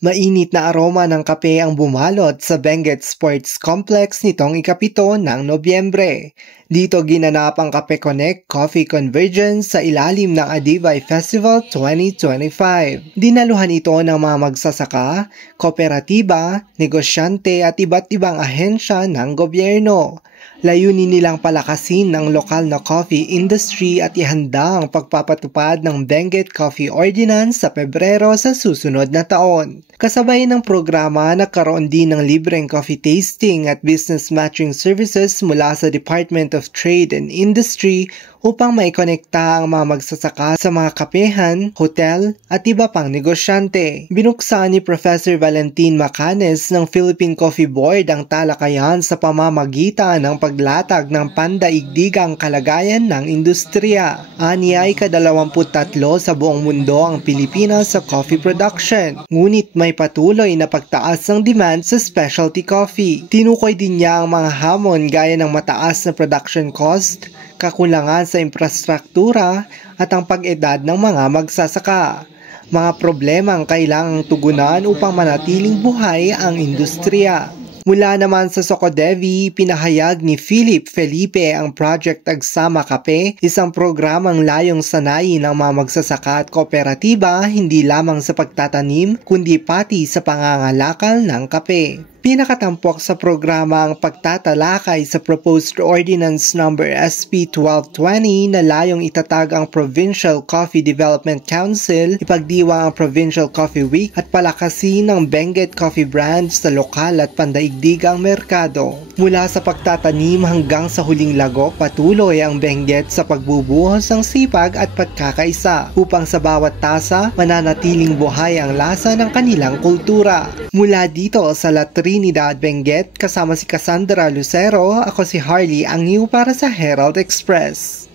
Mainit na aroma ng kape ang bumalot sa Benguet Sports Complex nitong ika-7 ng Nobyembre. Dito ginanap ang Kape Connect Coffee Convergence sa ilalim ng Adibay Festival 2025. Dinaluhan ito ng mga magsasaka, kooperatiba, negosyante at iba't ibang ahensya ng gobyerno. Layunin nilang palakasin ng lokal na coffee industry at ihanda ang pagpapatupad ng Benguet Coffee Ordinance sa Pebrero sa susunod na taon. Kasabay ng programa, nagkaroon din ng libreng coffee tasting at business matching services mula sa Department of Trade and Industry upang maikonekta ang mga magsasaka sa mga kapehan, hotel at iba pang negosyante. Binuksan ni Professor Valentin Macanes ng Philippine Coffee Board ang talakayan sa pamamagitan ng paglatag ng pandaigdigang kalagayan ng industriya. Aniya ay ika-23 sa buong mundo ang Pilipinas sa coffee production. Ngunit may patuloy na pagtaas ng demand sa specialty coffee. Tinukoy din niya ang mga hamon gaya ng mataas na production cost, kakulangan sa infrastruktura at ang pag-edad ng mga magsasaka. Mga problema ang kailangang tugunan upang manatiling buhay ang industriya. Mula naman sa Socodevi, pinahayag ni Philip Felipe ang Project Agsama Kape, isang programang layong sanayin ang mga magsasaka at kooperatiba hindi lamang sa pagtatanim kundi pati sa pangangalakal ng kape. Pinakatampok sa programa ang pagtatalakay sa Proposed Ordinance No. SP 1220 na layong itatag ang Provincial Coffee Development Council, ipagdiwang ang Provincial Coffee Week at palakasin ang Benguet Coffee brand sa lokal at pandaigdigang merkado. Mula sa pagtatanim hanggang sa huling lagok, patuloy ang Benguet sa pagbubuhos ng sipag at pagkakaisa upang sa bawat tasa mananatiling buhay ang lasa ng kanilang kultura. Mula dito sa La Trinidad, Benguet, kasama si Cassandra Lucero, ako si Harley Angyu para sa Herald Express.